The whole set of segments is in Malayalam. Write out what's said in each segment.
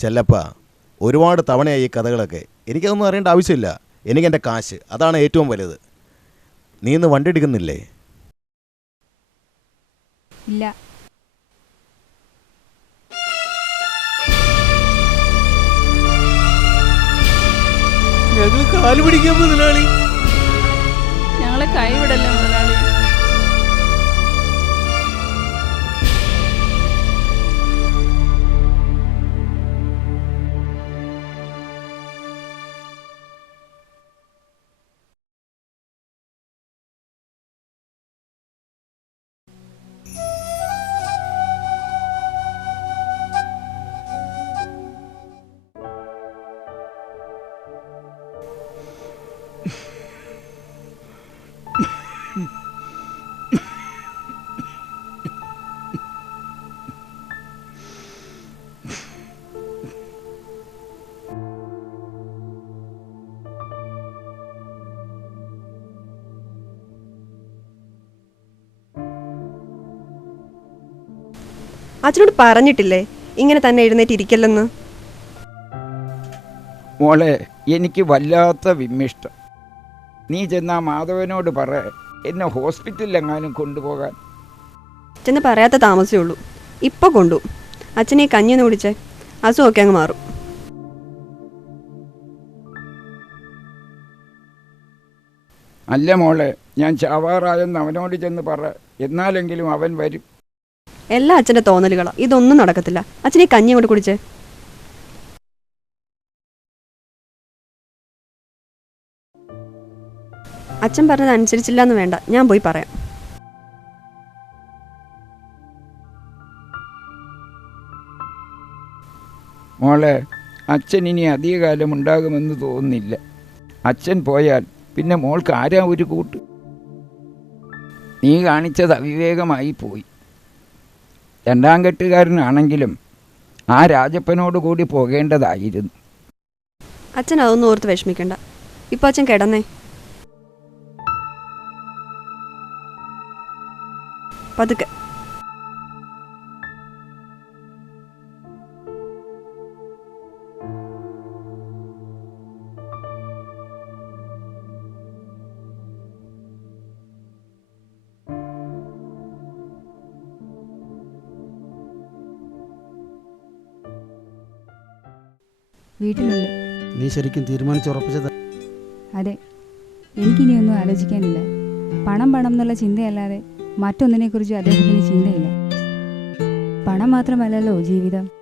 ചെല്ലപ്പ ഒരുപാട് തവണയായി ഈ കഥകളൊക്കെ. എനിക്കതൊന്നും അറിയേണ്ട ആവശ്യമില്ല. എനിക്കെന്റെ കാശ്. അതാണ് ഏറ്റവും വലുത്. നീ ഇന്ന് വണ്ടി എടുക്കുന്നില്ലേ? ഇല്ല. ഞങ്ങൾ കാൽ പിടിക്കാൻ മുതലാളി. ഞങ്ങളെ കൈവിടല്ലേ അച്ഛനോട് പറഞ്ഞിട്ടില്ലേ? ഇങ്ങനെ തന്നെ എഴുന്നേറ്റിരിക്കല്ലെന്ന്? മോളെ എനിക്ക് വല്ലാത്ത വിമ്മിഷ്ടം. നീ ചെന്നാ മാധവനോട് പറ എന്നെ ഹോസ്പിറ്റലിലെങ്ങാനും കൊണ്ടുപോകാൻ. ചെന്ന് പറയാത്ത താമസമേ ഉള്ളൂ. ഇപ്പൊ കൊണ്ടു. അച്ഛനെ ഈ കഞ്ഞിന്ന് കുടിച്ചേ. അസുഖമൊക്കെ അങ്ങ് മാറും. അല്ല മോളെ ഞാൻ ചാവാറായെന്ന് അവനോട് ചെന്ന് പറ. എന്നാലെങ്കിലും അവൻ വരും. എല്ലാ അച്ഛന്റെ തോന്നലുകളോ. ഇതൊന്നും നടക്കത്തില്ല. അച്ഛനെ ഈ കഞ്ഞി കൊണ്ട് കുടിച്ചേ. അച്ഛൻ പറഞ്ഞത് അനുസരിച്ചില്ല എന്ന് വേണ്ട. ഞാൻ പോയി പറയാം. മോളെ അച്ഛൻ ഇനി അധികകാലം ഉണ്ടാകുമെന്ന് തോന്നുന്നില്ല. അച്ഛൻ പോയാൽ പിന്നെ മോൾക്ക് ആരാ ഒരു കൂട്ട്? നീ കാണിച്ചത് അവിവേകമായി പോയി. രണ്ടാം കെട്ടുകാരനാണെങ്കിലും ആ രാജപ്പനോട് കൂടി പോകേണ്ടതായിരുന്നു. അച്ഛൻ അതൊന്നും ഓർത്ത് വിഷമിക്കണ്ട. ഇപ്പൊ അച്ഛൻ കിടന്നേ. പതുക്കെ. വീട്ടിലുണ്ട്. നീ ശരിക്കും തീരുമാനിച്ചുറപ്പിച്ചത് അതെ. എനിക്കിനിയൊന്നും ആലോചിക്കാനില്ല. പണം പണം എന്നുള്ള ചിന്തയല്ലാതെ മറ്റൊന്നിനെക്കുറിച്ച് അദ്ദേഹത്തിന് ചിന്തയില്ല. പണം മാത്രമല്ലല്ലോ ജീവിതം.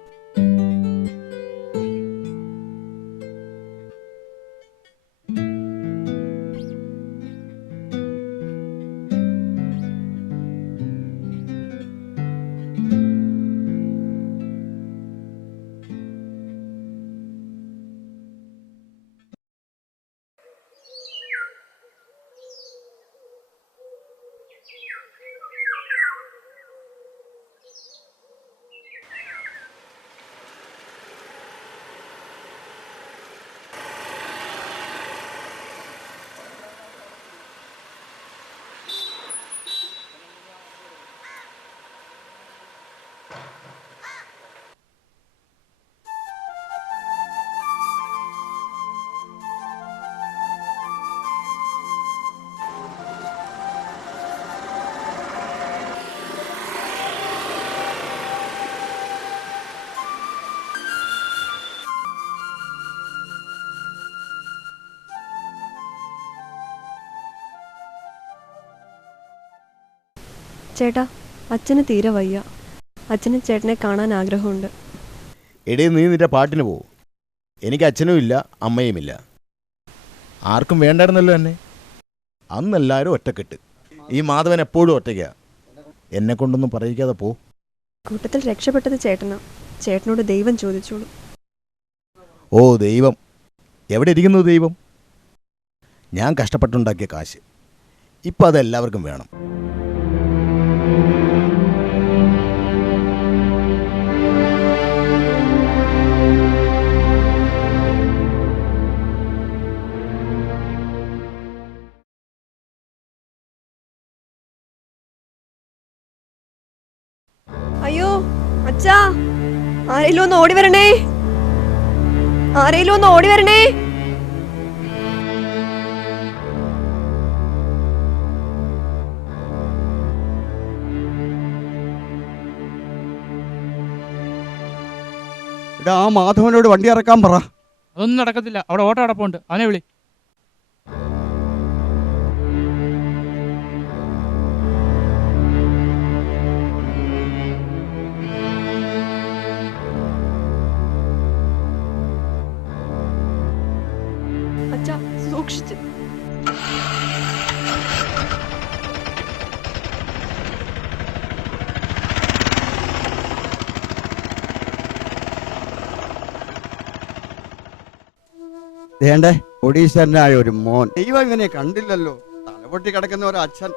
ചേട്ടാ അച്ഛന് തീരെ വയ്യ. അച്ഛന് ചേട്ടനെ കാണാൻ ആഗ്രഹമുണ്ട്. എടേ നീ നിന്റെ പാട്ടിന് പോ. എനിക്ക് അച്ഛനും ഇല്ല അമ്മയുമില്ല ആർക്കും വേണ്ടായിരുന്നല്ലോ എന്നെ. അന്നെല്ലാവരും ഒറ്റക്കെട്ട്. ഈ മാധവൻ എപ്പോഴും ഒറ്റയ്ക്കാ. എന്നെ കൊണ്ടൊന്നും പറയിക്കാതെ പോ. കൂട്ടത്തിൽ രക്ഷപ്പെട്ടത് ചേട്ടനാ. ചേട്ടനോട് ദൈവം ചോദിച്ചോളൂ. ഓ ദൈവം. എവിടെ ഇരിക്കുന്നു ദൈവം? ഞാൻ കഷ്ടപ്പെട്ടുണ്ടാക്കിയ കാശ്. ഇപ്പം അതെല്ലാവർക്കും വേണം. അയ്യോ അച്ഛാ ആരെങ്കിലും ഒന്ന് ഓടി വരണേ? ആരേലും ഒന്ന് ഓടി വരണേ? ആ മാധവനോട് വണ്ടി ഇറക്കാൻ പറ. അതൊന്നും നടക്കത്തില്ല. അവിടെ ഓട്ടോ അടപ്പുണ്ട് അവനെ വിളി. വേണ്ടേ ഒരു മോൻ. ദൈവം ഇങ്ങനെ കണ്ടില്ലല്ലോ. തലപൊട്ടി കിടക്കുന്ന ഒരു അച്ഛൻ.